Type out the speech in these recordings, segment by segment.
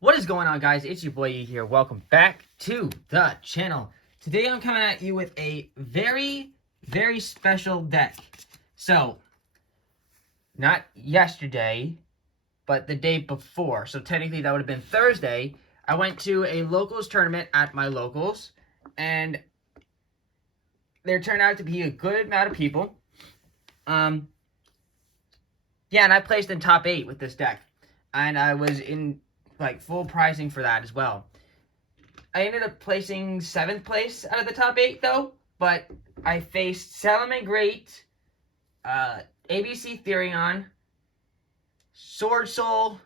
What is going on, guys? It's your boy here. Welcome back to the channel. Today I'm coming at you with a very, very special deck. So, not yesterday, but the day before. So technically that would have been Thursday. I went to a locals tournament at my locals, and there turned out to be a good amount of people. Yeah, and I placed in top 8 with this deck. And I was in full pricing for that as well. I ended up placing 7th place out of the top 8 though, but I faced Salamangreat, ABC Therion, Swordsoul,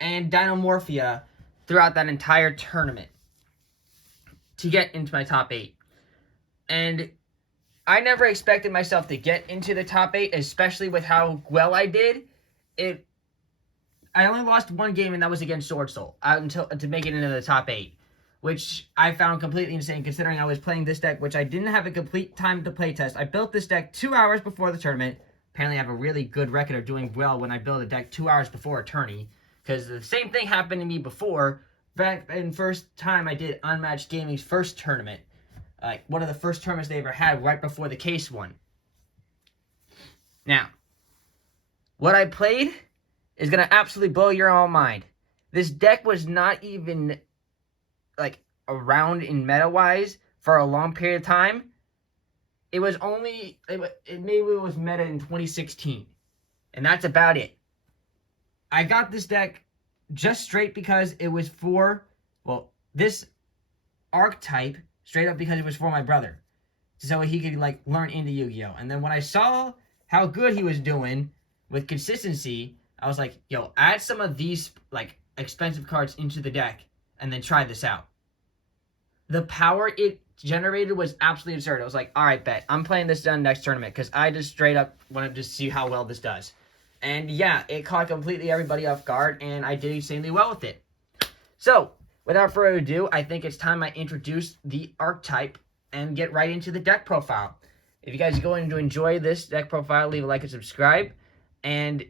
and Dynamorphia throughout that entire tournament to get into my top 8. And I never expected myself to get into the top 8, especially with how well I did. I only lost one game, and that was against Swordsoul, to make it into the top 8, which I found completely insane considering I was playing this deck, which I didn't have a complete time to play test. I built this deck 2 hours before the tournament. Apparently I have a really good record of doing well when I build a deck 2 hours before a tourney, because the same thing happened to me before, back in first time I did Unmatched Gaming's first tournament. One of the first tournaments they ever had right before the case one. Now, what I played is going to absolutely blow your all mind. This deck was not even, around in meta-wise for a long period of time. It was only, maybe it was meta in 2016. And that's about it. I got this deck just straight because it was for, this archetype, straight up because it was for my brother. So he could, learn into Yu-Gi-Oh! And then when I saw how good he was doing with consistency, I was like, yo, add some of these, expensive cards into the deck and then try this out. The power it generated was absolutely absurd. I was like, all right, bet. I'm playing this down next tournament because I just straight up wanted to see how well this does. And yeah, it caught completely everybody off guard, and I did insanely well with it. So, without further ado, I think it's time I introduce the archetype and get right into the deck profile. If you guys are going to enjoy this deck profile, leave a like and subscribe. And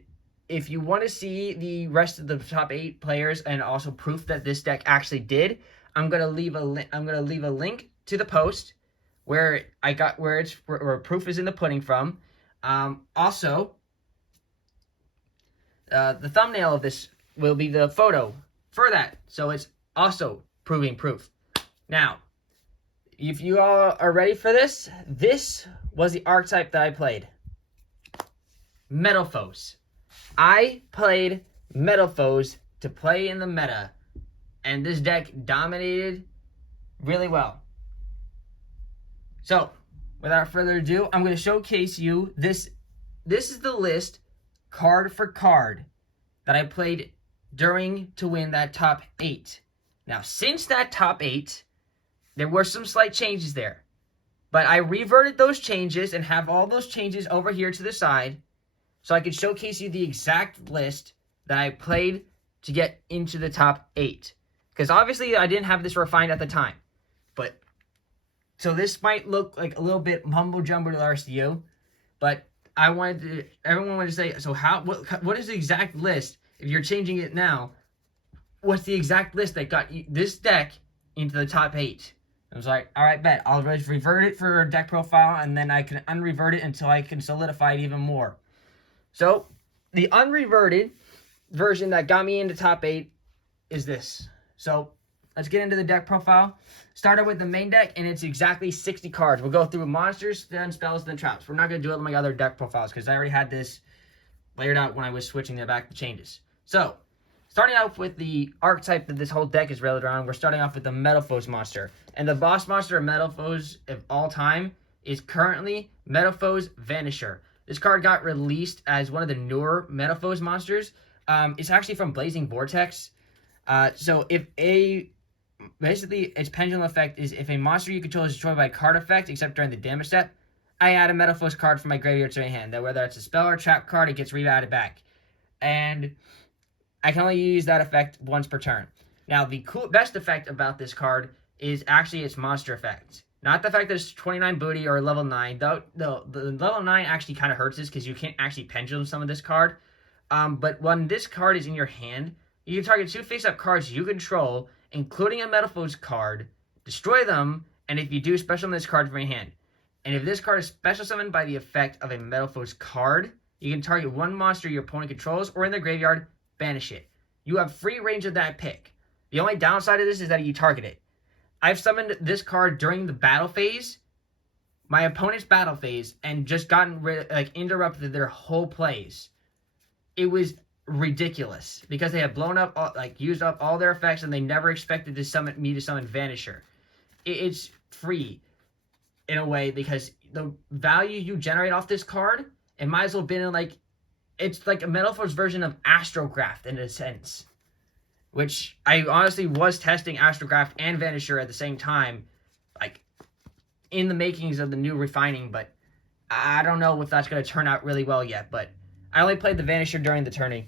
if you want to see the rest of the top 8 players and also proof that this deck actually did, I'm gonna leave a link to the post where where proof is in the pudding from. Also, the thumbnail of this will be the photo for that, so it's also proving proof. Now, if you all are ready for this, this was the archetype that I played. Metalfoes. I played Metalfoes to play in the meta, and this deck dominated really well. So, without further ado, I'm going to showcase you this. This is the list, card for card, that I played to win that top 8. Now, since that top 8, there were some slight changes there, but I reverted those changes and have all those changes over here to the side, so I could showcase you the exact list that I played to get into the top 8. Because obviously I didn't have this refined at the time. But, so this might look like a little bit mumbo jumbo to the rest of you. But everyone wanted to say, so what is the exact list? If you're changing it now, what's the exact list that got this deck into the top 8? I was like, all right, bet. I'll revert it for a deck profile, and then I can unrevert it until I can solidify it even more. So, the unreverted version that got me into top 8 is this. So, let's get into the deck profile. Started with the main deck, and it's exactly 60 cards. We'll go through monsters, then spells, then traps. We're not going to do it with my other deck profiles, because I already had this layered out when I was switching back the changes. So, starting off with the archetype that this whole deck is related around, we're starting off with the Metalfoes monster. And the boss monster of Metalfoes of all time is currently Metalfoes Vanisher. This card got released as one of the newer Metalfoes monsters. It's actually from Blazing Vortex. So basically its pendulum effect is if a monster you control is destroyed by a card effect, except during the damage step, I add a Metalfoes card from my graveyard to my hand. That whether it's a spell or a trap card, it gets re-added back. And I can only use that effect once per turn. Now, the best effect about this card is actually its monster effect. Not the fact that it's 29 booty or level 9. Though the level 9 actually kind of hurts this because you can't actually pendulum summon this card. But when this card is in your hand, you can target 2 face-up cards you control, including a Metalfoes card, destroy them, and if you do, special summon this card from your hand. And if this card is special summoned by the effect of a Metalfoes card, you can target 1 monster your opponent controls or in their graveyard, banish it. You have free range of that pick. The only downside of this is that you target it. I've summoned this card during the battle phase, my opponent's battle phase, and just gotten interrupted their whole plays. It was ridiculous because they had blown up, used up all their effects, and they never expected to summon Vanisher. It's free in a way because the value you generate off this card, it might as well have been it's like a Metalfoes version of Astrograph in a sense. Which I honestly was testing Astrograph and Vanisher at the same time, in the makings of the new refining, but I don't know if that's going to turn out really well yet. But I only played the Vanisher during the tourney.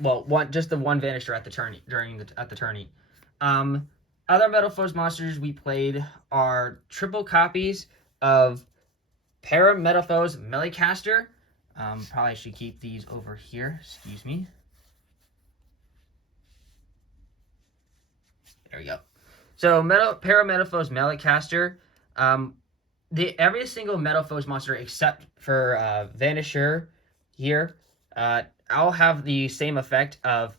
Well, just the one Vanisher at the tourney at the tourney. Other Metalfoes monsters we played are triple copies of Metalfoes Metalcaster. Probably should keep these over here. Excuse me. There we go. So Metalfoes Metalcaster. Every single Metalfoes monster except for Vanisher here, all have the same effect of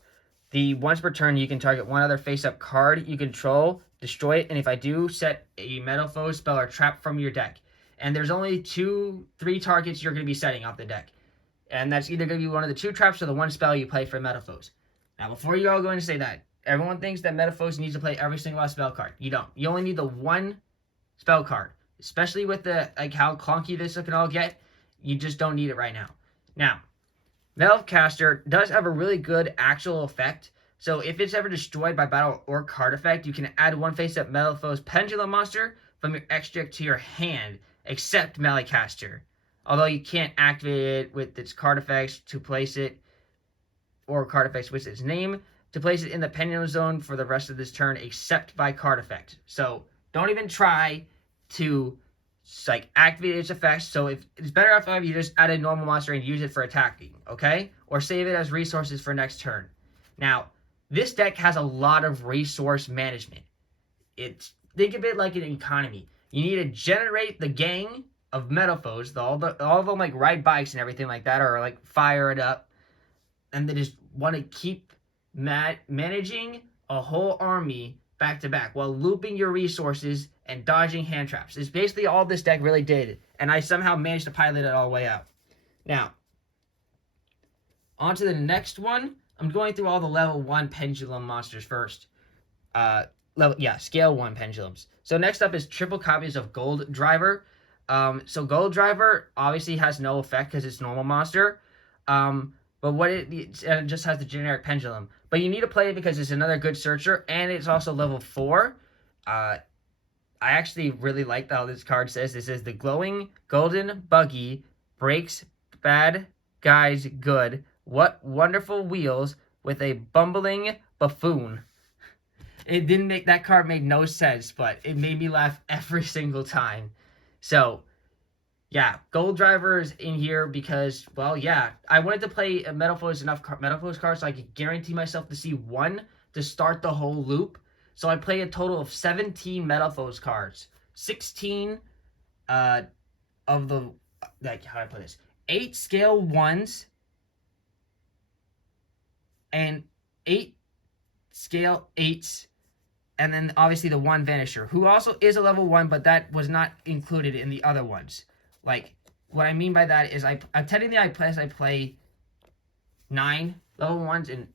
once per turn you can target 1 other face-up card you control, destroy it, and if I do, set a Metalfoes spell or trap from your deck. And there's only 2-3 targets you're going to be setting off the deck. And that's either going to be one of the 2 traps or the 1 spell you play for Metalfoes. Now, before you all go and say that, everyone thinks that Metalfoes needs to play every single spell card. You don't. You only need the 1 spell card. Especially with how clunky this can all get. You just don't need it right now. Now, Metalcaster does have a really good actual effect. So if it's ever destroyed by battle or card effect, you can add 1 face-up Metalfoes Pendulum monster from your extra to your hand, except Metalcaster. Although you can't activate it with its card effects to place it, or card effects with its name, to place it in the Pendulum Zone for the rest of this turn, except by card effect. So don't even try to activate its effects. So if it's better off if you just add a normal monster and use it for attacking, okay? Or save it as resources for next turn. Now, this deck has a lot of resource management. Think of it like an economy. You need to generate the gang of Metalfoes, all of them ride bikes and everything like that, or fire it up, and they just want to keep managing a whole army back to back while looping your resources and dodging hand traps. It's basically all this deck really did, and I somehow managed to pilot it all the way out. Now, on to the next one. I'm going through all the level 1 pendulum monsters first. Scale 1 pendulums. So next up is triple copies of Gold Driver. So Gold Driver obviously has no effect because it's a normal monster. But it just has the generic pendulum. But you need to play it because it's another good searcher, and it's also level 4. I actually really like how this card says. It says, the glowing golden buggy breaks bad guys good. What wonderful wheels with a bumbling buffoon. That card made no sense, but it made me laugh every single time. So, yeah, Gold Driver is in here because, I wanted to play Metalfoes cards so I could guarantee myself to see 1 to start the whole loop. So I play a total of 17 Metalfoes cards. 16 of the, how do I put this? 8 scale 1s and 8 scale 8s. And then obviously the 1 Vanisher, who also is a level 1, but that was not included in the other ones. What I mean by that is I play 9 level 1s and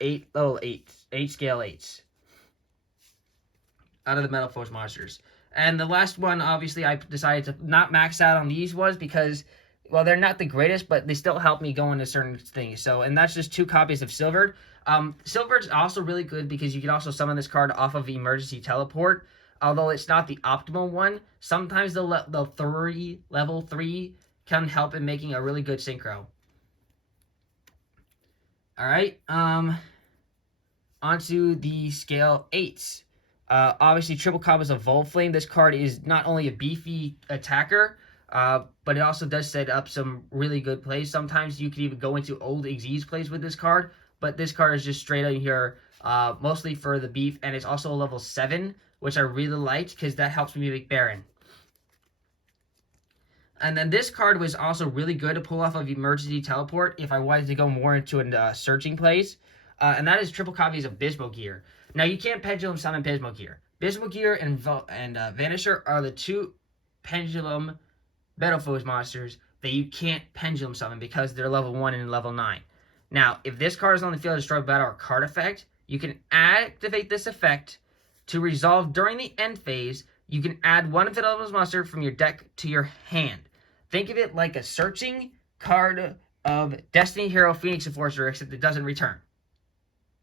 8 level 8s, 8 scale 8s out of the Metalfoes monsters. And the last one, obviously, I decided to not max out on these ones because, they're not the greatest, but they still help me go into certain things. So, and that's just 2 copies of Silvered. Silvered's also really good because you can also summon this card off of Emergency Teleport. Although it's not the optimal one, sometimes the level 3 can help in making a really good synchro. Alright, onto the scale 8s. Obviously, triple combos of Volflame. This card is not only a beefy attacker, but it also does set up some really good plays. Sometimes you can even go into old Xyz plays with this card, but this card is just straight out here, mostly for the beef, and it's also a level 7, which I really liked because that helps me make Baron. And then this card was also really good to pull off of Emergency Teleport if I wanted to go more into searching plays. And that is triple copies of Bismo Gear. Now, you can't Pendulum Summon Bismo Gear. Bismo Gear and Vanisher are the two Pendulum Metalfoes monsters that you can't Pendulum Summon because they're level 1 and level 9. Now, if this card is on the field as Destroy Battle or card effect, you can activate this effect to resolve during the end phase. You can add one Metalfoes monster from your deck to your hand. Think of it like a searching card of Destiny Hero Phoenix Enforcer, except it doesn't return.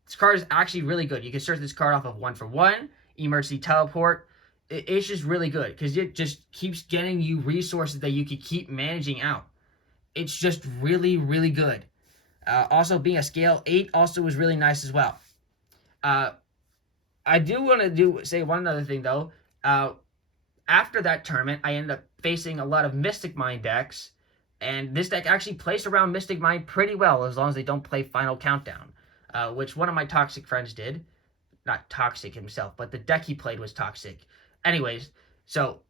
This card is actually really good. You can search this card off of 1-for-1, Emergency Teleport. It's just really good because it just keeps getting you resources that you can keep managing out. It's just really, really good. Also, being a scale 8 also was really nice as well. I do want to say one other thing, though. After that tournament, I ended up facing a lot of Mystic Mine decks, and this deck actually plays around Mystic Mine pretty well as long as they don't play Final Countdown, which one of my toxic friends did. Not toxic himself, but the deck he played was toxic. Anyways, so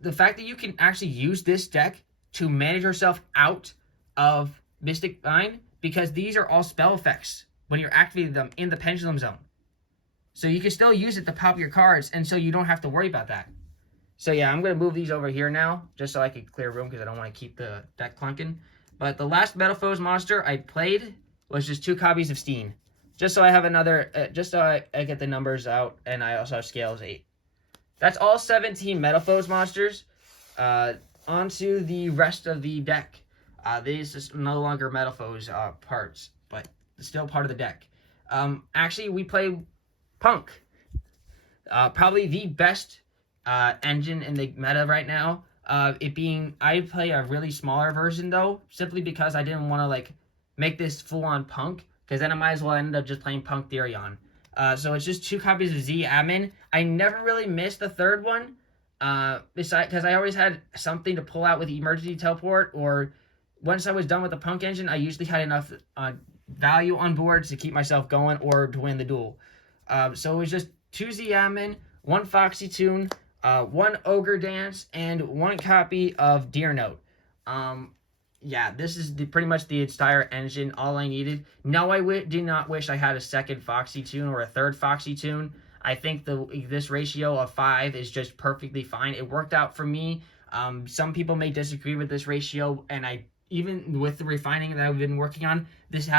the fact that you can actually use this deck to manage yourself out of Mystic Mine, because these are all spell effects when you're activating them in the Pendulum Zone. So you can still use it to pop your cards, and so you don't have to worry about that. So yeah, I'm going to move these over here now, just so I can clear room, because I don't want to keep the deck clunking. But the last Metalfoes monster I played was just 2 copies of Steen. Just so I have another, just so I get the numbers out, and I also have scales 8. That's all 17 Metalfoes monsters. Onto the rest of the deck. These is no longer Metalfoes parts, but still part of the deck. Actually, we play Punk. Probably the best engine in the meta right now. I play a really smaller version though, simply because I didn't want to like make this full-on Punk, because then I might as well end up just playing Punk Therion. So it's just 2 copies of Z Admin. I never really missed the third one, besides because I always had something to pull out with Emergency Teleport, or once I was done with the Punk engine, I usually had enough value on board to keep myself going or to win the duel. So it was just 2 Z Admin, 1 Foxy Tune, 1 Ogre Dance, and 1 copy of Deer Note. Yeah, this is pretty much the entire engine, all I needed. No, I did not wish I had a second Foxy Tune or a third Foxy Tune. I think this ratio of 5 is just perfectly fine. It worked out for me. Some people may disagree with this ratio, and even with the refining that I've been working on, this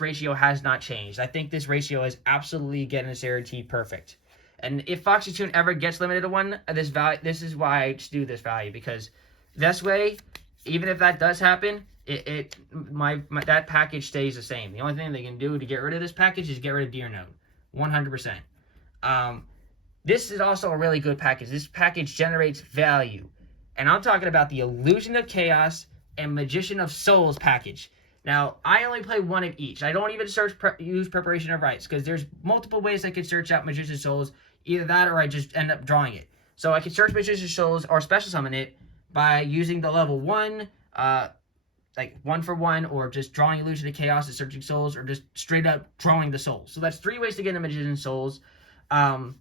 ratio has not changed. I think this ratio is absolutely getting this guaranteed perfect. And if Foxy Tune ever gets limited to 1, this is why I do this value, because this way, even if that does happen, that package stays the same. The only thing they can do to get rid of this package is get rid of Deer Note, 100%. This is also a really good package. This package generates value, and I'm talking about the Illusion of Chaos and Magician of Souls package. Now, I only play 1 of each. I don't even use Preparation of Rites, because there's multiple ways I could search out Magician of Souls. Either that, or I just end up drawing it. So I can search Magician of Souls or special summon it by using the level 1, like 1-for-1, or just drawing Illusion of Chaos and searching souls, or just straight up drawing the souls. So that's 3 ways to get a Magician of Souls. But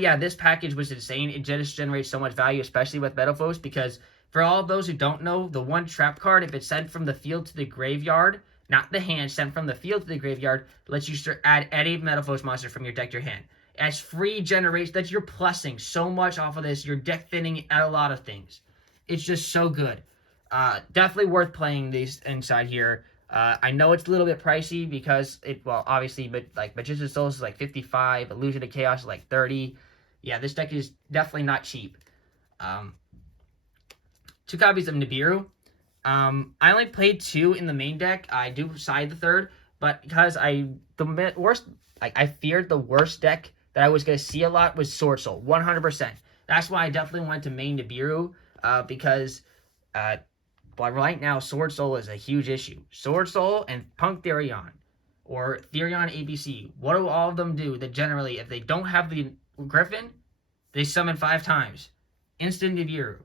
yeah, this package was insane. It just generates so much value, especially with Metalfoes, because for all of those who don't know, the 1 trap card, if it's sent from the field to the graveyard, not the hand, sent from the field to the graveyard, lets you add any Metalfoes monster from your deck to your hand. As free generation, that you're plussing so much off of this. You're deck thinning at a lot of things. It's just so good. Definitely worth playing these inside here. I know it's a little bit pricey because obviously, but like Magician of Souls is like 55, Illusion of Chaos is like 30. Yeah, this deck is definitely not cheap. 2 copies of Nibiru. I only played 2 in the main deck. I do side the third, but because I feared the worst deck that I was going to see a lot was Swordsoul, 100%. That's why I definitely went to main Nibiru, because right now Swordsoul is a huge issue. Swordsoul and Punk Therion, or Therion ABC, what do all of them do that generally, if they don't have the Griffin, they summon 5 times? Instant Nibiru.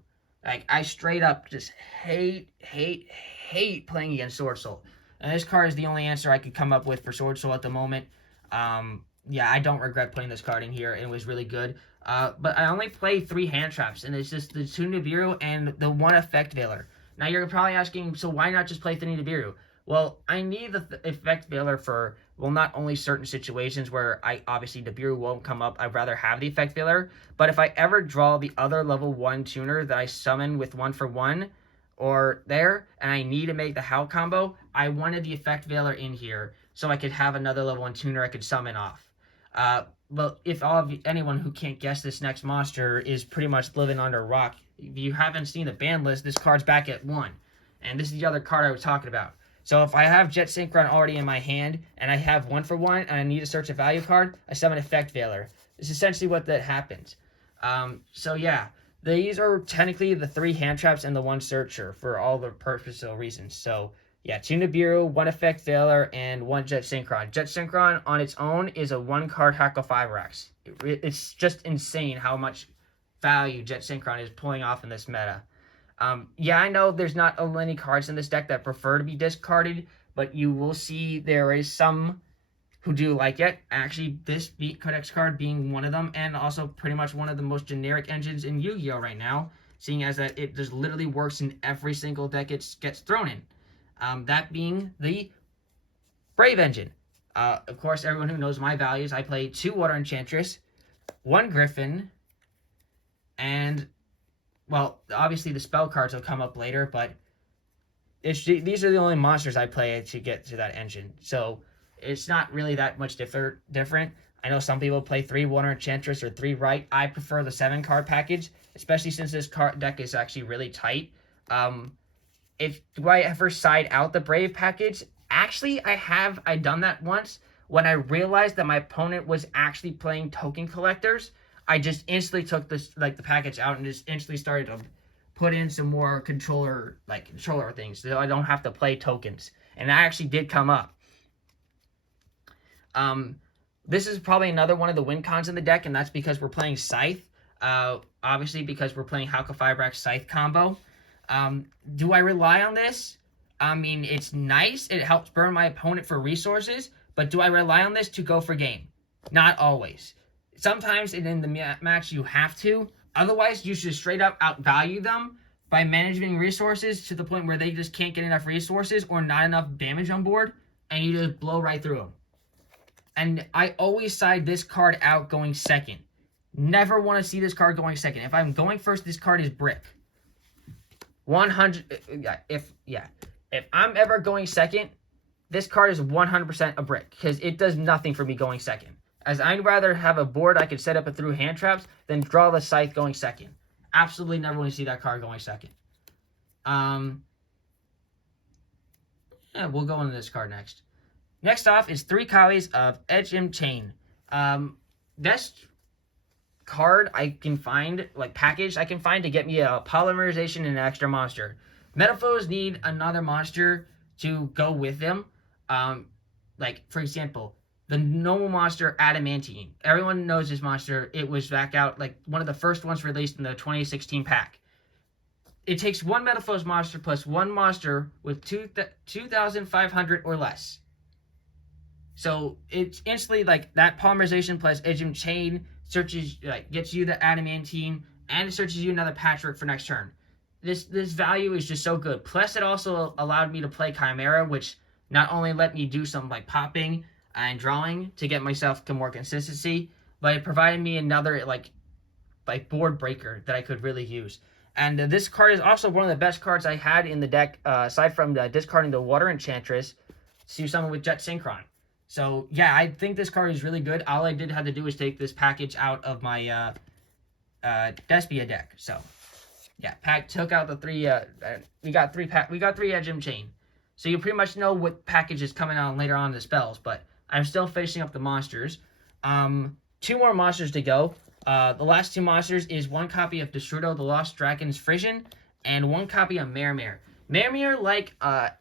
Like, I straight up just hate playing against Swordsoul. And this card is the only answer I could come up with for Swordsoul at the moment. Yeah, I don't regret putting this card in here. It was really good. But I only play 3 hand traps, and it's just the 2 Nibiru and the 1 Effect Veiler. Now, you're probably asking, so why not just play 3 Nibiru? Well, I need the Effect Veiler for, well, not only certain situations where obviously Nibiru won't come up, I'd rather have the Effect Veiler, but if I ever draw the other level 1 tuner that I summon with 1-for-1, or there, and I need to make the Howl combo, I wanted the Effect Veiler in here so I could have another level 1 tuner I could summon off. Well, if anyone who can't guess this next monster is pretty much living under a rock, if you haven't seen the ban list, this card's back at 1. And this is the other card I was talking about. So if I have Jet Synchron already in my hand, and I have 1-for-1, and I need to search a value card, I summon Effect Veiler. It's essentially what that happens. So yeah, these are technically the 3 hand traps and the 1 searcher for all the purposeful reasons. So yeah, 2 Nibiru, 1 Effect Veiler, and 1 Jet Synchron. Jet Synchron on its own is a 1-card Hack of 5-Rax. It's just insane how much value Jet Synchron is pulling off in this meta. Yeah, I know there's not many cards in this deck that prefer to be discarded, but you will see there is some who do like it. Actually, this Beat Codex card being one of them, and also pretty much one of the most generic engines in Yu-Gi-Oh! Right now, seeing as that it just literally works in every single deck it gets thrown in. That being the Brave engine. Of course, everyone who knows my values, I play 2 Water Enchantress, 1 Griffin, and, well, obviously the spell cards will come up later, but these are the only monsters I play to get to that engine. So it's not really that much different. I know some people play 3 Water Enchantress or 3 Right. I prefer the 7-card package, especially since this card deck is actually really tight. Do I ever side out the Brave package? Actually, I done that once when I realized that my opponent was actually playing token collectors. I just instantly took this the package out and just instantly started to put in some more controller things so I don't have to play tokens. And that actually did come up. This is probably another one of the win cons in the deck, and that's because we're playing Scythe. Obviously because we're playing Haka 5-Rax Scythe combo. Do I rely on this? I mean, it's nice. It helps burn my opponent for resources, but do I rely on this to go for game? Not always. Sometimes in the match you have to. Otherwise, you should straight up outvalue them by managing resources to the point where they just can't get enough resources or not enough damage on board, and you just blow right through them. And I always side this card out going second. Never want to see this card going second. If I'm going first, this card is brick. 100. If I'm ever going second, this card is 100% a brick because it does nothing for me going second. As I'd rather have a board I could set up through hand traps than draw the Scythe going second. Absolutely never want to see that card going second. Yeah, we'll go into this card next. Next off is 3 copies of Edgem Chain. Best card I can find, package I can find to get me a polymerization and an extra monster. Metalfoes need another monster to go with them. For example, the normal monster Adamancipator. Everyone knows this monster. It was back out, one of the first ones released in the 2016 pack. It takes 1 Metalfoes monster plus 1 monster with 2,500 or less. So it's instantly that polymerization plus Edgem Chain searches, gets you the Adamantine and searches you another Patchwork for next turn. This value is just so good. Plus, it also allowed me to play Chimera, which not only let me do some popping and drawing to get myself to more consistency, but it provided me another board breaker that I could really use. And this card is also one of the best cards I had in the deck, aside from discarding the Water Enchantress to summon with Jet Synchron. So yeah, I think this card is really good. All I did have to do was take this package out of my Despia deck. So yeah, took out the 3. We got 3 Edgem Chain. So you pretty much know what package is coming on later on in the spells. But I'm still finishing up the monsters. 2 more monsters to go. The last 2 monsters is 1 copy of Destrudo, the Lost Dragon's Frisson, and 1 copy of Mermere. Mermere,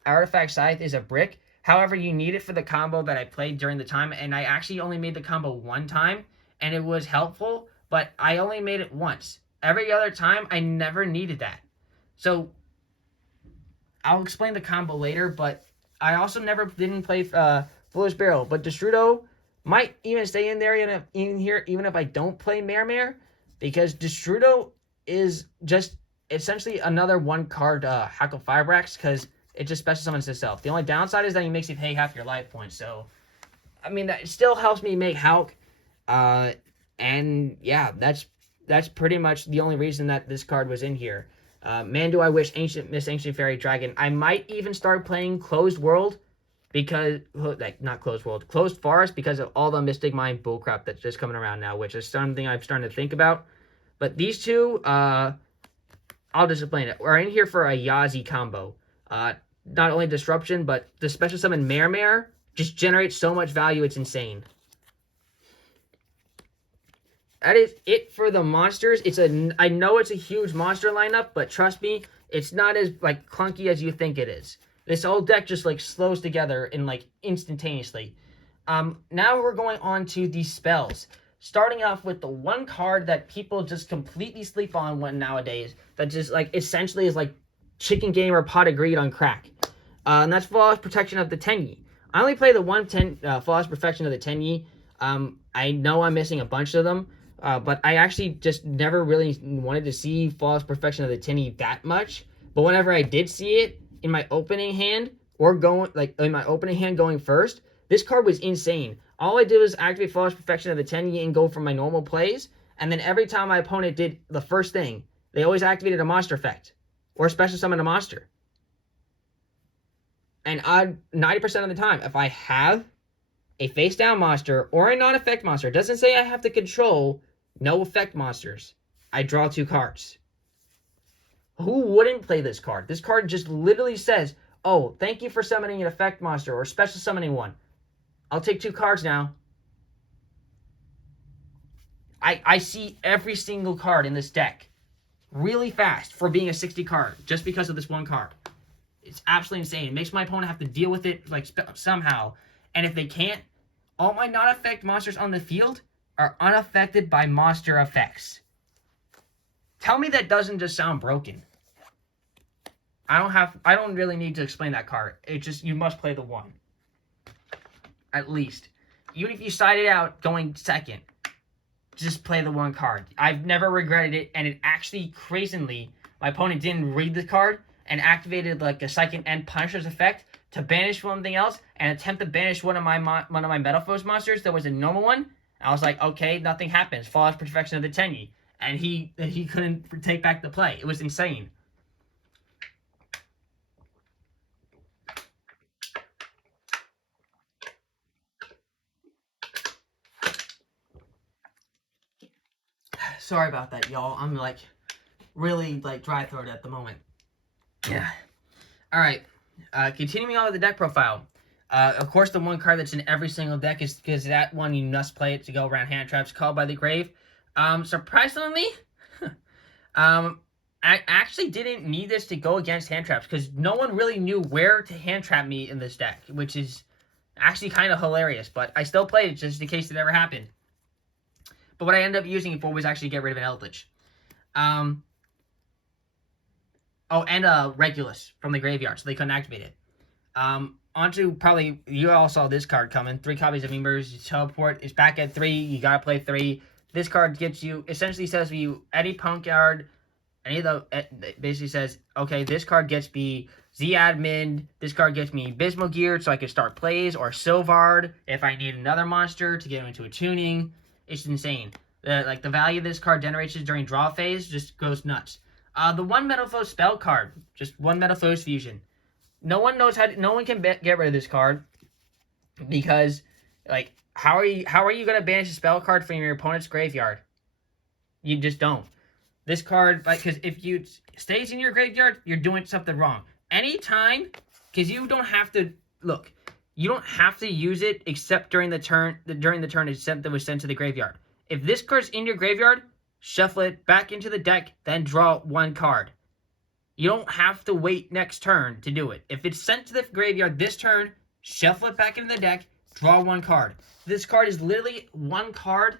Artifact Scythe, is a brick. However, you need it for the combo that I played during the time, and I actually only made the combo 1 time, and it was helpful, but I only made it once. Every other time, I never needed that. So I'll explain the combo later, but I also didn't play Foolish Barrel. But Destrudo might even stay in there in here even if I don't play Mare, because Destrudo is just essentially another one card Hackle Firebrax, because it just special summons itself. The only downside is that he makes you pay half your life points. So I mean, that still helps me make Hulk. And yeah, that's pretty much the only reason that this card was in here. Man, do I wish Ancient Fairy Dragon. I might even start playing Closed World, because, like, not Closed World, Closed Forest, because of all the Mystic Mind bullcrap that's just coming around now, which is something I'm starting to think about. But these two, I'll just explain it. We're in here for a Yazi combo. Not only Disruption, but the special summon Mare just generates so much value, it's insane. That is it for the monsters. I know it's a huge monster lineup, but trust me, it's not as like clunky as you think it is. This whole deck just like slows together in like instantaneously. Now we're going on to the spells. Starting off with the one card that people just completely sleep on nowadays, that just like essentially is like chicken game or pot of greed on crack. And that's Flawless Protection of the Tenyi. I only play the Flawless Protection of the Tenyi. I know I'm missing a bunch of them. But I actually just never really wanted to see Flawless Perfection of the Tenyi that much. But whenever I did see it in my opening hand, going first, this card was insane. All I did was activate Flawless Perfection of the Tenyi and go for my normal plays. And then every time my opponent did the first thing, they always activated a monster effect. Or special summon a monster. And 90% of the time, if I have a face down monster or a non-effect monster, it doesn't say I have to control no effect monsters, I draw 2 cards. Who wouldn't play this card? This card just literally says, oh, thank you for summoning an effect monster or special summoning one. I'll take 2 cards now. I see every single card in this deck really fast for being a 60 card just because of this one card. It's absolutely insane. It makes my opponent have to deal with it like somehow. And if they can't, all my non-effect monsters on the field are unaffected by monster effects. Tell me that doesn't just sound broken. I don't really need to explain that card. It just, you must play the one. At least. Even if you sided out going second, just play the one card. I've never regretted it, and it actually, crazily, my opponent didn't read the card and activated like a Psychic End Punisher's effect to banish something else and attempt to banish one of my Metalfoes monsters that was a normal one. I was like, okay, nothing happens. Flawless Perfection of the Tenyi. And he couldn't take back the play. It was insane. Sorry about that, y'all. I'm like really like dry throated at the moment. Yeah. Alright. Continuing on with the deck profile. Of course, the one card that's in every single deck is because that one you must play it to go around hand traps, Called by the Grave. Surprisingly, I actually didn't need this to go against hand traps because no one really knew where to hand trap me in this deck, which is actually kind of hilarious. But I still played it just in case it ever happened. But what I ended up using it for was actually get rid of an Eldlich. Oh, and Regulus from the graveyard, so they couldn't activate it. Onto probably, you all saw this card coming. 3 copies of Embers, teleport, it's back at 3, you gotta play 3. This card gets you, essentially says to you, any punk card, basically says, okay, this card gets me Z-Admin, this card gets me Bismo Geared so I can start plays, or Sylvard if I need another monster to get him into a tuning. It's insane. The value this card generates during draw phase just goes nuts. The one Metalfoes spell card, just one Metalfoes fusion. No one can get rid of this card because, like, how are you gonna banish a spell card from your opponent's graveyard? You just don't. This card, like, because if you stays in your graveyard, you're doing something wrong. Anytime, because you don't have to look. You don't have to use it except during the turn that was sent to the graveyard. If this card's in your graveyard, shuffle it back into the deck, then draw 1 card. You don't have to wait next turn to do it. If it's sent to the graveyard this turn, shuffle it back into the deck, draw 1 card. This card is literally 1 card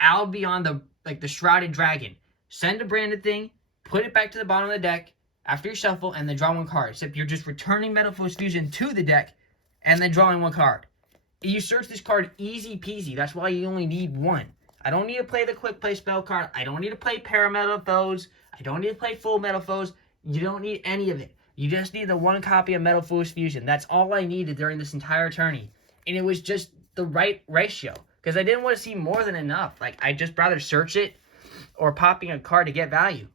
out beyond the Shrouded Dragon. Send a branded thing, put it back to the bottom of the deck, after you shuffle and then draw one card. Except you're just returning Metalfoes Fusion to the deck and then drawing one card. You search this card easy peasy. That's why you only need one. I don't need to play the quick play spell card. I don't need to play Parametalfoes. I don't need to play full Metalfoes. You don't need any of it. You just need the one copy of Metalfoes Fusion. That's all I needed during this entire tourney. And it was just the right ratio. Because I didn't want to see more than enough. Like, I'd just rather search it or popping a card to get value.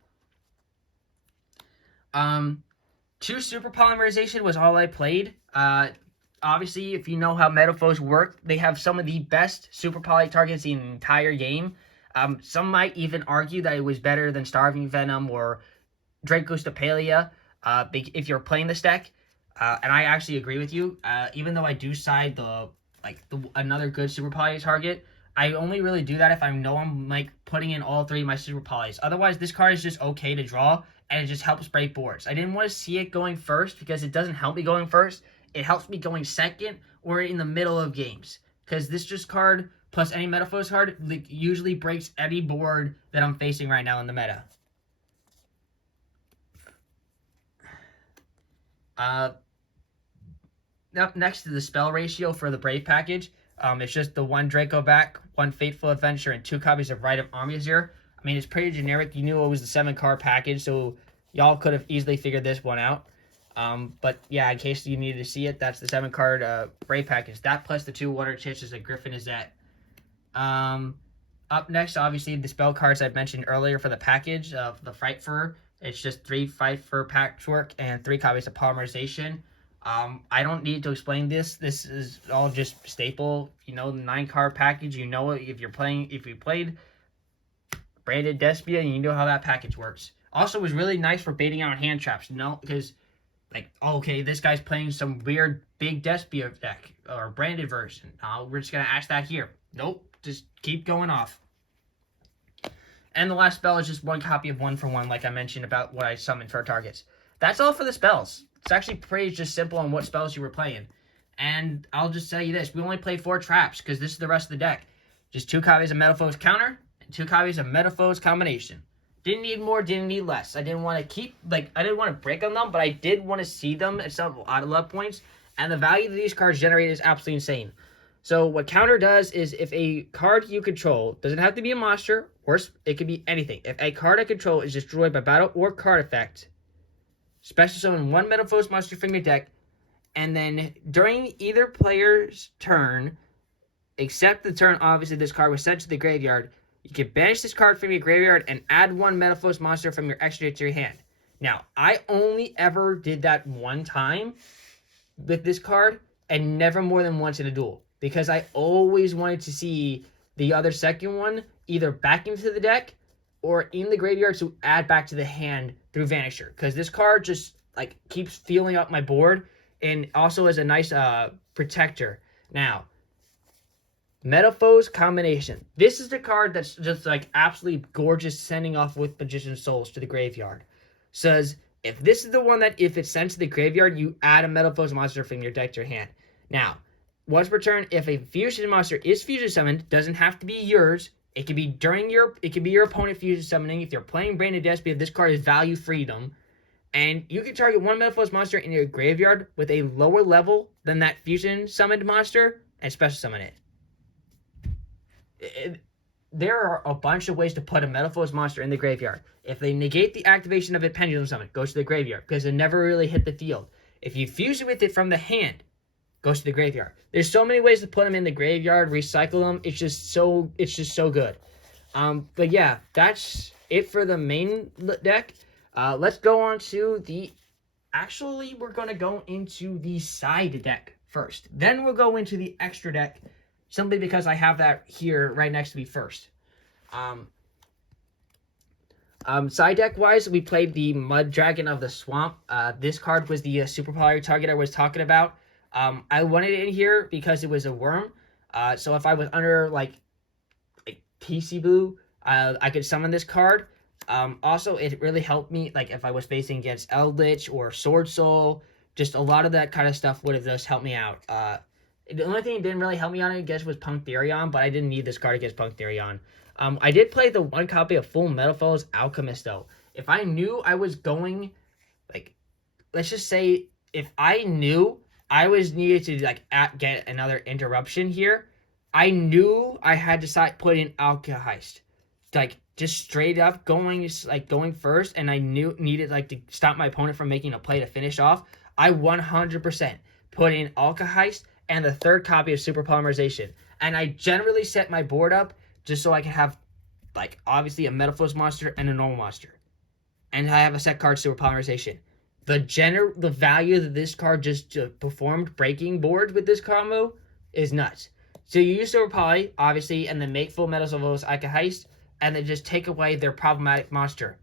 2 Super Polymerization was all I played. Obviously, if you know how Metalfoes work, they have some of the best Super Poly targets in the entire game. Some might even argue that it was better than Starving Venom or Dracostopalia if you're playing this deck. And I actually agree with you. Even though I do side another good Super Poly target, I only really do that if I know I'm like putting in all 3 of my Super Polys. Otherwise, this card is just okay to draw, and it just helps break boards. I didn't want to see it going first because it doesn't help me going first. It helps me going second or in the middle of games. Because this just card, plus any Metalfoes card, usually breaks any board that I'm facing right now in the meta. Up next to the spell ratio for the Brave package. It's just the 1 Draco back, 1 Fateful Adventure, and 2 copies of Rite of Armazir. I mean, it's pretty generic. You knew it was the 7-card package, so y'all could have easily figured this one out. But yeah, in case you needed to see it, that's the 7-card Brave package. That plus the 2 Water Chiches, a Griffin Izette. Up next, obviously, the spell cards I mentioned earlier for the package of the Fright Fur. It's just 3 Fright Fur Patchwork and 3 copies of Polymerization. I don't need to explain this. This is all just staple. You know, the 9-card package. You know it if you played Branded Despia, and you know how that package works. Also, it was really nice for baiting out hand traps. You know, because like, oh, okay, this guy's playing some weird big Despia deck or branded version. We're just gonna ask that here. Nope, just keep going off. And the last spell is just 1 copy of 1 for 1, like I mentioned about what I summoned for targets. That's all for the spells. It's actually pretty just simple on what spells you were playing. And I'll just tell you this. We only played 4 traps because this is the rest of the deck. Just 2 copies of Metalfoes Counter and 2 copies of Metalfoes Combination. Didn't need more, didn't need less. I didn't want to I didn't want to break on them, but I did want to see them at some out of luck points. And the value that these cards generate is absolutely insane. So what Counter does is if a card you control, doesn't have to be a monster, or it could be anything. If a card I control is destroyed by battle or card effect, special summon 1 Metalfoes monster from your deck, and then during either player's turn, except the turn obviously this card was sent to the graveyard, you can banish this card from your graveyard and add 1 Metalfoes monster from your extra to your hand. Now, I only ever did that 1 time with this card, and never more than once in a duel. Because I always wanted to see the other second one either back into the deck or in the graveyard to add back to the hand through Vanisher. Because this card just like keeps filling up my board and also is a nice protector. Now, Metalfoes Combination. This is the card that's just like absolutely gorgeous, sending off with Magician's Souls to the graveyard. Says, if this is the one that if it's sent to the graveyard, you add a Metalfoes monster from your deck to your hand. Now, once per turn, if a fusion monster is fusion summoned, doesn't have to be yours. It can be your opponent fusion summoning. If you're playing Branded Despia, this card is value freedom. And you can target 1 Metalfoes monster in your graveyard with a lower level than that fusion summoned monster and special summon it. There are a bunch of ways to put a Metalfoes monster in the graveyard. If they negate the activation of a Pendulum Summon, goes to the graveyard because it never really hit the field. If you fuse it with it from the hand, goes to the graveyard. There's so many ways to put them in the graveyard, recycle them. It's just so good. But yeah, that's it for the main deck. Let's go on to the. Actually, we're gonna go into the side deck first. Then we'll go into the extra deck, simply because I have that here right next to me first. Side deck wise, we played the Mud Dragon of the Swamp. This card was the super poly target I was talking about. I wanted it in here because it was a worm. So if I was under like PC Blue, I could summon this card. Also, it really helped me like if I was facing against Eldlich or Swordsoul. Just a lot of that kind of stuff would have just helped me out. The only thing that didn't really help me on it, I guess, was Punk Therion, but I didn't need this card against Punk Therion. I did play the 1 copy of Full Metalfoes Alchemist, though. If I knew I was going like, let's just say if I knew I was needed to like get another interruption here, I knew I had to put in Alka-Heist, like just straight up going first, and I needed like to stop my opponent from making a play to finish off. I 100% put in Alka-Heist and the third copy of Super Polymerization, and I generally set my board up just so I can have like obviously a Metalfoes monster and a normal monster, and I have a set card Super Polymerization. The value that this card just performed breaking boards with this combo is nuts. So you use Super Poly, obviously, and then make full Metalfoes Alka-Heist, and then just take away their problematic monster.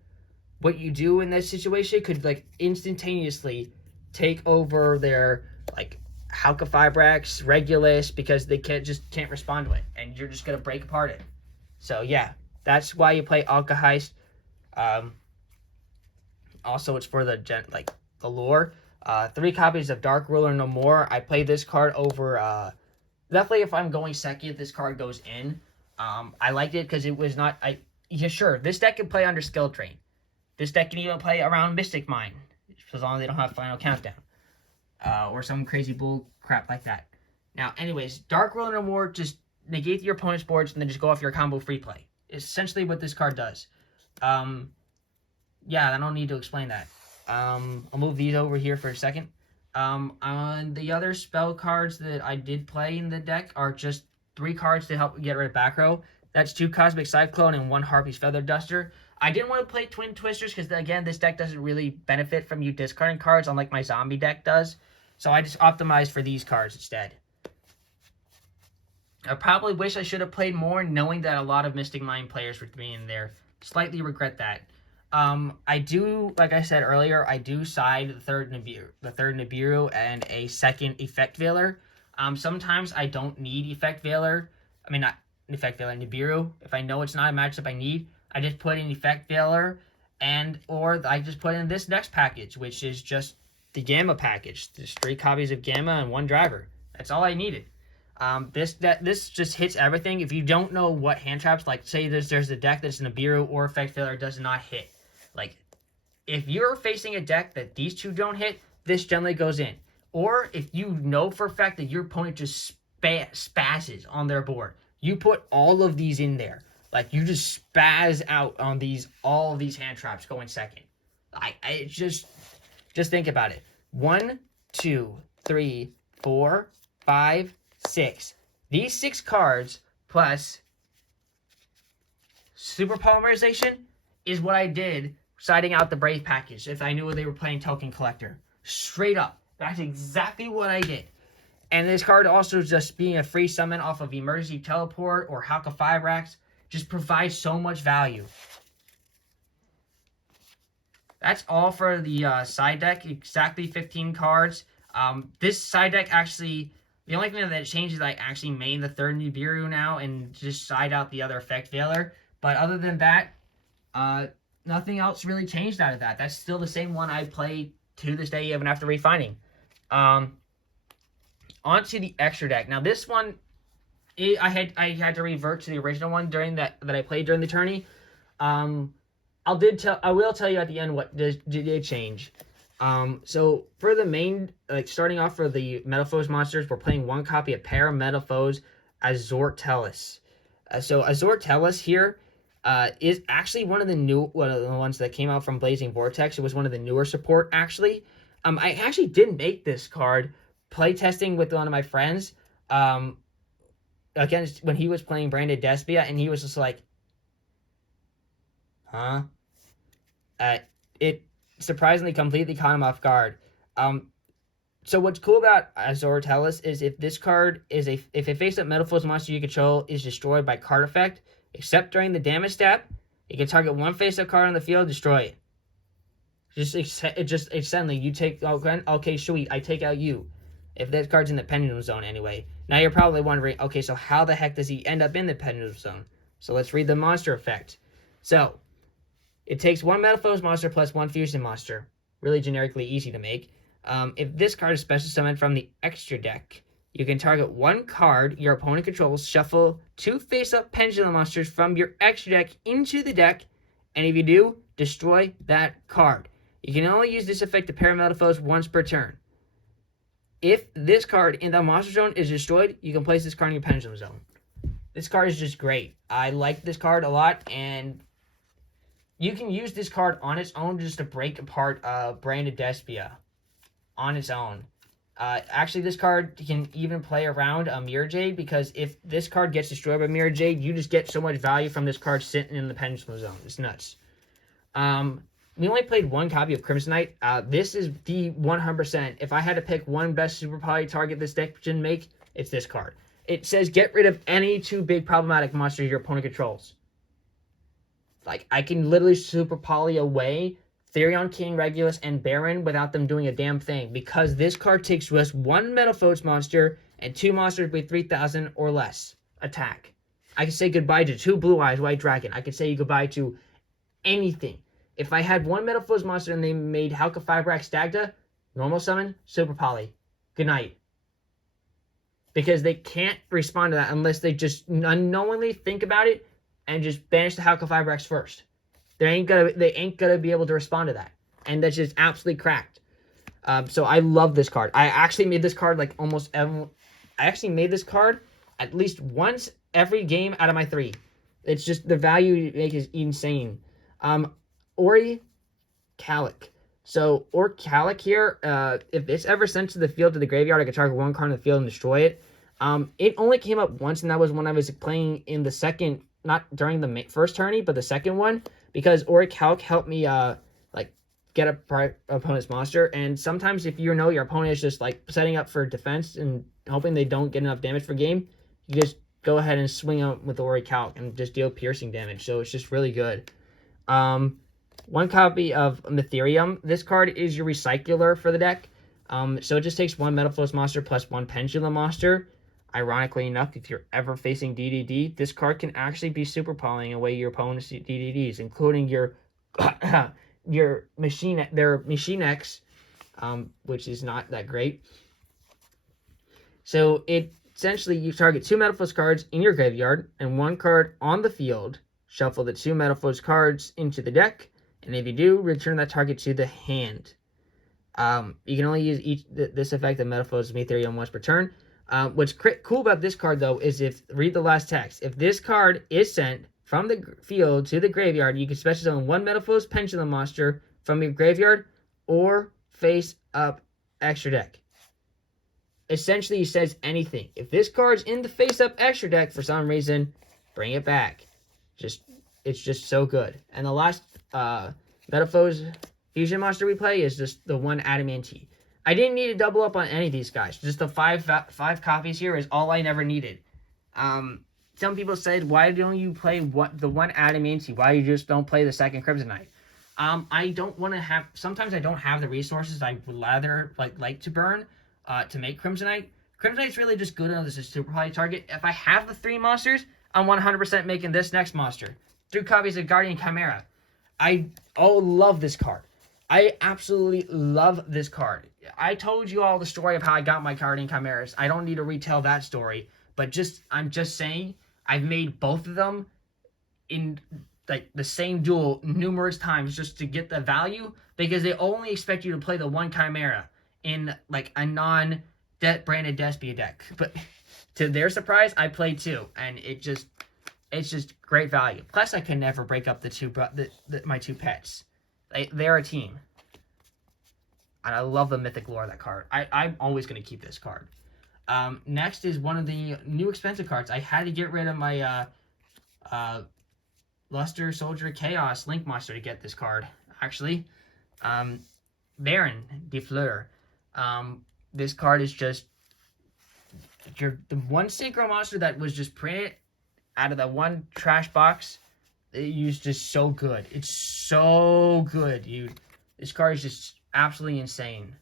What you do in this situation could like instantaneously take over their like Halka-Fibrax, Regulus, because they can't respond to it, and you're just gonna break apart it. So yeah, that's why you play Alka-Heist. Also, it's for the lore. 3 copies of Dark Ruler No More. I played this card over. Definitely, if I'm going second, this card goes in. I liked it because it was not. Sure, this deck can play under Skill Train. This deck can even play around Mystic Mine, as long as they don't have Final Countdown, or some crazy bull crap like that. Now, anyways, Dark Ruler No More, just negate your opponent's boards and then just go off your combo free play. It's essentially what this card does. Yeah, I don't need to explain that. I'll move these over here for a second. On the other spell cards that I did play in the deck are just 3 cards to help get rid of back row. That's 2 Cosmic Cyclone and 1 Harpy's Feather Duster. I didn't want to play Twin Twisters because, again, this deck doesn't really benefit from you discarding cards, unlike my zombie deck does. So I just optimized for these cards instead. I probably wish I should have played more, knowing that a lot of Mystic Mine players were being there. Slightly regret that. I do, like I said earlier, I do side the third Nibiru and a second Effect Veiler. Sometimes I don't need Effect Veiler. I mean, not Effect Veiler, Nibiru. If I know it's not a matchup I need, I just put in Effect Veiler, or I just put in this next package, which is just the Gamma package. There's 3 copies of Gamma and 1 driver. That's all I needed. This just hits everything. If you don't know what hand traps, like say there's a deck that's Nibiru or Effect Veiler does not hit. Like, if you're facing a deck that these 2 don't hit, this generally goes in. Or if you know for a fact that your opponent just spazzes on their board, you put all of these in there. Like, you just spaz out on all of these hand traps going second. I just think about it. 1, 2, 3, 4, 5, 6. These 6 cards plus Super Polymerization is what I did siding out the Brave package if I knew they were playing Token Collector. Straight up. That's exactly what I did. And this card also just being a free summon off of Emergency Teleport or Halka-Fibrax just provides so much value. That's all for the side deck. Exactly 15 cards. This side deck actually, the only thing that changed is I actually main the third Nibiru now and just side out the other Effect Veiler. But other than that, nothing else really changed out of that. That's still the same one I play to this day, even after refining. Onto the extra deck. Now this one, I had to revert to the original one during that I played during the tourney. I will tell you at the end what did change. So for the main, like starting off for the Metalfoes monsters, we're playing 1 copy of Metalfoes Azortellus. So Azortellus here is actually one of the ones that came out from Blazing Vortex. It was one of the newer support, actually. I actually did make this card playtesting with one of my friends against when he was playing Branded Despia, and he was just like, huh? It surprisingly completely caught him off guard. So what's cool about Azortellus is if this card is if a face-up Metalfoes monster you control is destroyed by card effect, except during the damage step, you can target 1 face-up card on the field, destroy it. It's suddenly you take, okay, sweet, I take out you. If that card's in the Pendulum Zone anyway. Now you're probably wondering, okay, so how the heck does he end up in the Pendulum Zone? So let's read the monster effect. So, it takes 1 Metalfoes monster plus 1 Fusion monster. Really generically easy to make. If this card is special summoned from the extra deck, you can target 1 card your opponent controls, shuffle 2 face-up Pendulum monsters from your extra deck into the deck, and if you do, destroy that card. You can only use this effect to pair Metalfoes once per turn. If this card in the monster zone is destroyed, you can place this card in your pendulum zone. This card is just great. I like this card a lot, and you can use this card on its own just to break apart Branded Despia on its own. Actually, this card can even play around Mirror Jade, because if this card gets destroyed by Mirror Jade, you just get so much value from this card sitting in the pendulum zone. It's nuts. We only played one copy of Crimsonite. This is the 100%. If I had to pick one best Super Poly target this deck should make, it's this card. It says get rid of any 2 big problematic monsters your opponent controls. Like, I can literally Super Poly away Therion, King, Regulus, and Baron without them doing a damn thing, because this card takes just 1 Metalfoes monster and 2 monsters with 3,000 or less attack. I can say goodbye to 2 Blue Eyes White Dragon. I can say goodbye to anything. If I had 1 Metalfoes monster and they made Halka Fibrax Stagda, normal summon, Super Poly. Good night. Because they can't respond to that unless they just unknowingly think about it and just banish the Halka Fibrax first. They ain't gonna be able to respond to that. And that's just absolutely cracked. So I love this card. I actually made this card like I actually made this card at least once every game out of my 3. It's just the value you make is insane. Ori Calic. So Ori Calic here, if it's ever sent to the field, to the graveyard, I could target 1 card in the field and destroy it. It only came up once, and that was when I was playing in the second, not during the first tourney, but the second one, because Ori Calic helped me get a opponent's monster. And sometimes if you know your opponent is just like setting up for defense and hoping they don't get enough damage for game, you just go ahead and swing out with Ori Calic and just deal piercing damage. So it's just really good. 1 copy of Therion. This card is your recycler for the deck. So it just takes 1 Metalfoes monster plus 1 Pendulum monster. Ironically enough, if you're ever facing DDD, this card can actually be super polying away your opponent's DDDs, including your their Machine X, which is not that great. So it essentially, you target 2 Metalfoes cards in your graveyard and 1 card on the field. Shuffle the 2 Metalfoes cards into the deck, and if you do, return that target to the hand. You can only use this effect of Metalfoes Therion once per turn. What's cool about this card, though, is read the last text. If this card is sent from the field to the graveyard, you can special summon 1 Metalfoes Pendulum monster from your graveyard or face up extra deck. Essentially, it says anything. If this card's in the face up extra deck for some reason, bring it back. It's just so good. And the last Metalfoes fusion monster we play is just the 1 Adamancipator. I didn't need to double up on any of these guys. Just the 5 copies here is all I never needed. Some people said, why don't you play the 1 Adamancipator? Why you just don't play the 2nd Crimsonite? I don't want to have... Sometimes I don't have the resources I would rather like to burn to make Crimsonite. Crimsonite's really just good as a super high target. If I have the 3 monsters, I'm 100% making this next monster. 3 copies of Guardian Chimera. I love this card. I absolutely love this card. I told you all the story of how I got my Guardian Chimeras. I don't need to retell that story, but I'm just saying I've made both of them in like the same duel numerous times just to get the value, because they only expect you to play the 1 Chimera in like a non-branded Despia deck. But to their surprise, I played 2, and it's just great value. Plus, I can never break up my 2 pets. They're a team. And I love the mythic lore of that card. I'm always going to keep this card. Next is one of the new expensive cards. I had to get rid of my Luster Soldier Chaos Link monster to get this card, actually. Baron de Fleur. This card is just the 1 synchro monster that was just printed out of the 1 trash box. It's just so good. It's so good, dude. This card is just absolutely insane.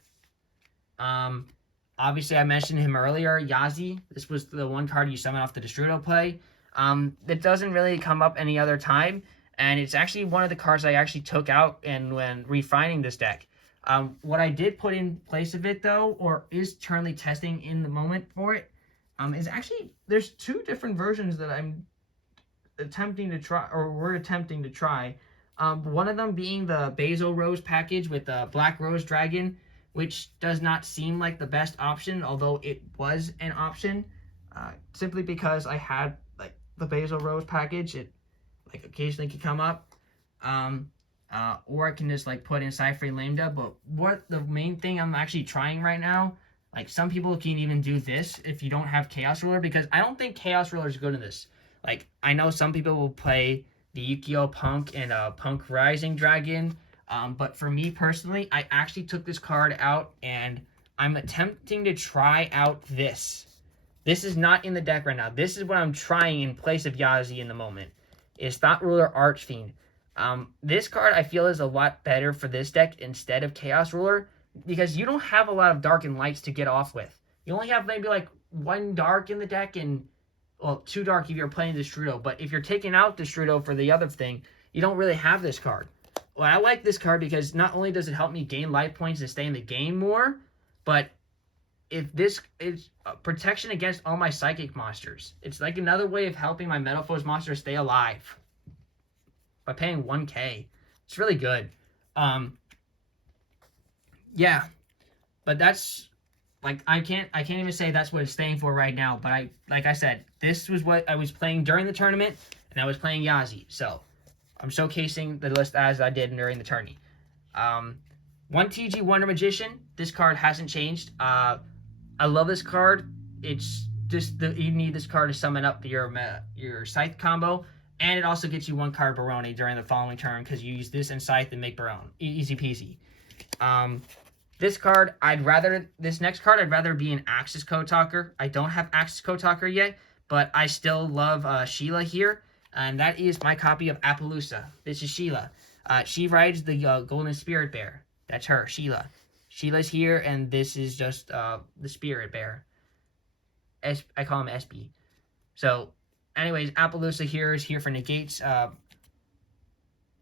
Obviously, I mentioned him earlier, Yazi. This was the 1 card you summon off the Destrudo play. That doesn't really come up any other time, and it's actually one of the cards I actually took out when refining this deck. What I did put in place of it, though, or is currently testing in the moment for it, is actually, there's 2 different versions that I'm attempting to try, or we're attempting to try. One of them being the Basil Rose package with the Black Rose Dragon, which does not seem like the best option, although it was an option. Simply because I had like the Basil Rose package, it like occasionally could come up. Or I can just like put in Cypher Lambda. But what the main thing I'm actually trying right now, like some people can even do this if you don't have Chaos Ruler, because I don't think Chaos Ruler is good in this. Like I know some people will play the Yu-Gi-Oh! Punk and Punk Rising Dragon. But for me personally, I actually took this card out and I'm attempting to try out this. This is not in the deck right now. This is what I'm trying in place of Yazi in the moment. Is Thought Ruler Archfiend. This card I feel is a lot better for this deck instead of Chaos Ruler, because you don't have a lot of dark and lights to get off with. You only have maybe like 1 dark in the deck and, well, 2 dark if you're playing Destrudo. But if you're taking out Destrudo for the other thing, you don't really have this card. Well, I like this card because not only does it help me gain life points and stay in the game more, but if this is protection against all my psychic monsters. It's like another way of helping my Metalfoes monsters stay alive by paying 1k. It's really good. Yeah, but that's like I can't even say that's what it's staying for right now. But like I said, this was what I was playing during the tournament, and I was playing Yazi. So I'm showcasing the list as I did during the tourney. 1 TG Wonder Magician. This card hasn't changed. I love this card. It's just you need this card to summon up your Scythe combo, and it also gets you 1 card Baroni during the following turn because you use this and Scythe and make Baron. Easy peasy. This next card I'd rather be an Axis Code Talker. I don't have Axis Code Talker yet, but I still love Sheila here. And that is my copy of Appaloosa. This is Sheila. She rides the Golden Spirit Bear. That's her, Sheila. Sheila's here, and this is just the Spirit Bear. I call him SB. So, anyways, Appaloosa here is here for negates.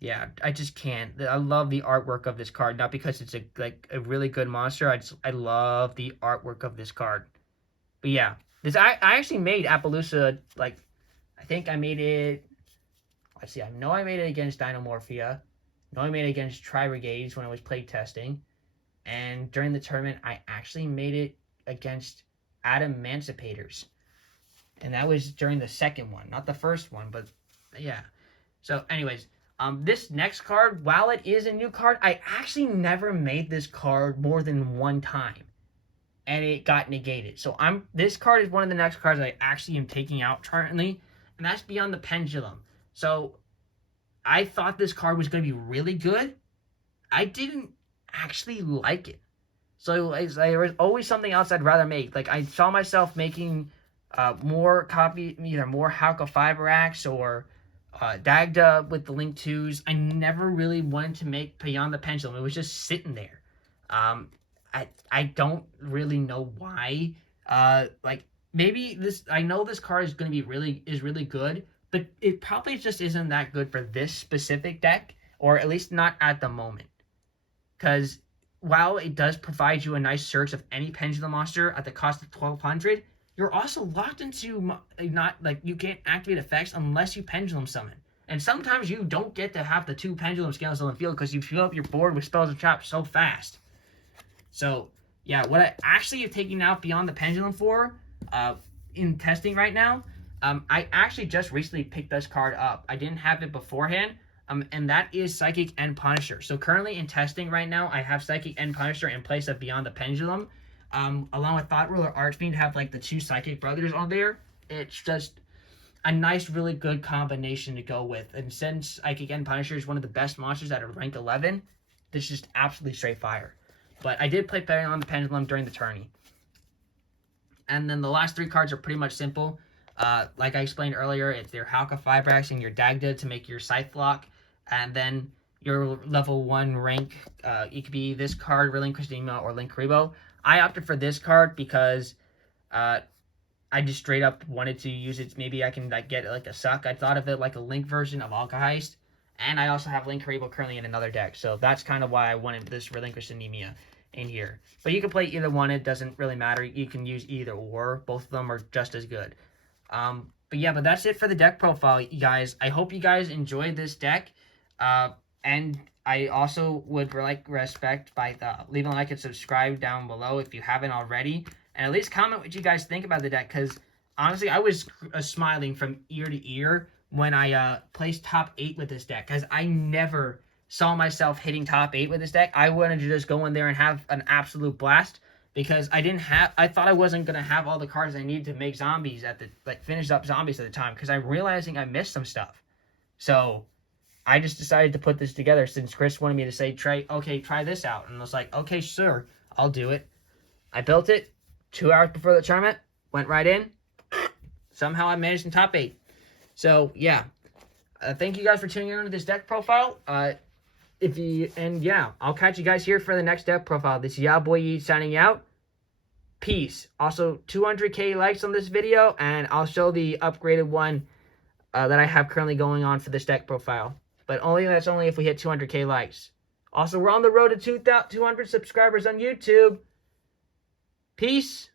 Yeah, I just can't. I love the artwork of this card. Not because it's a really good monster. I love the artwork of this card. But yeah, I actually made Appaloosa like. I think I made it, let's see, I know I made it against Dinomorphia. I know I made it against Tri-Brigades when I was play testing. And during the tournament, I actually made it against Adamancipators. And that was during the second one, not the first one, but yeah. So anyways, this next card, while it is a new card, I actually never made this card more than 1 time. And it got negated. So this card is one of the next cards I actually am taking out currently. And that's Beyond the Pendulum. So, I thought this card was going to be really good. I didn't actually like it. So, there was always something else I'd rather make. Like, I saw myself making either more Halka Fiber Axe or Dagda with the Link 2s. I never really wanted to make Beyond the Pendulum. It was just sitting there. I don't really know why. Maybe I know this card is going to be really good, but it probably just isn't that good for this specific deck, or at least not at the moment. Because while it does provide you a nice search of any Pendulum monster at the cost of 1,200, you're also locked into you can't activate effects unless you Pendulum summon. And sometimes you don't get to have the 2 Pendulum scales on the field because you fill up your board with spells and traps so fast. So yeah, what I actually am taking out Beyond the Pendulum for. In testing right now, I actually just recently picked this card up. I didn't have it beforehand, and that is Psychic and Punisher. So currently in testing right now, I have Psychic and Punisher in place of Beyond the Pendulum, along with Thought Ruler Archfiend, have like the 2 Psychic brothers on there. It's just a nice, really good combination to go with. And since Psychic and Punisher is one of the best monsters at a rank 11, this is just absolutely straight fire. But I did play Beyond the Pendulum during the tourney. And then the last 3 cards are pretty much simple. Like I explained earlier, it's your Halka Fibrax and your Dagda to make your Scythe lock. And then your level 1 rank, it could be this card, Relinquish Nemo or Linkuriboh. I opted for this card because I just straight up wanted to use it. Maybe I can get like a suck. I thought of it like a Link version of Alkaheist. And I also have Linkuriboh currently in another deck. So that's kind of why I wanted this Relinquish Anemia in here. But you can play either one. It doesn't really matter. You can use either or. Both of them are just as good. But that's it for the deck profile, you guys. I hope you guys enjoyed this deck. And I also would respect by leaving a like and subscribe down below if you haven't already, and at least comment what you guys think about the deck. Because honestly, I was smiling from ear to ear when I placed top 8 with this deck, because I never saw myself hitting top 8 with this deck. I wanted to just go in there and have an absolute blast, because I thought I wasn't gonna have all the cards I needed to make zombies finish up zombies at the time, because I'm realizing I missed some stuff. So I just decided to put this together since Chris wanted me to say, try this out. And I was like, okay, sure, I'll do it. I built it 2 hours before the tournament, went right in. Somehow I managed in top 8. So, yeah. Thank you guys for tuning in to this deck profile. I'll catch you guys here for the next deck profile. This is YahBoiYeet signing out. Peace. Also, 200k likes on this video, and I'll show the upgraded one that I have currently going on for this deck profile. But that's only if we hit 200k likes. Also, we're on the road to 200 subscribers on YouTube. Peace.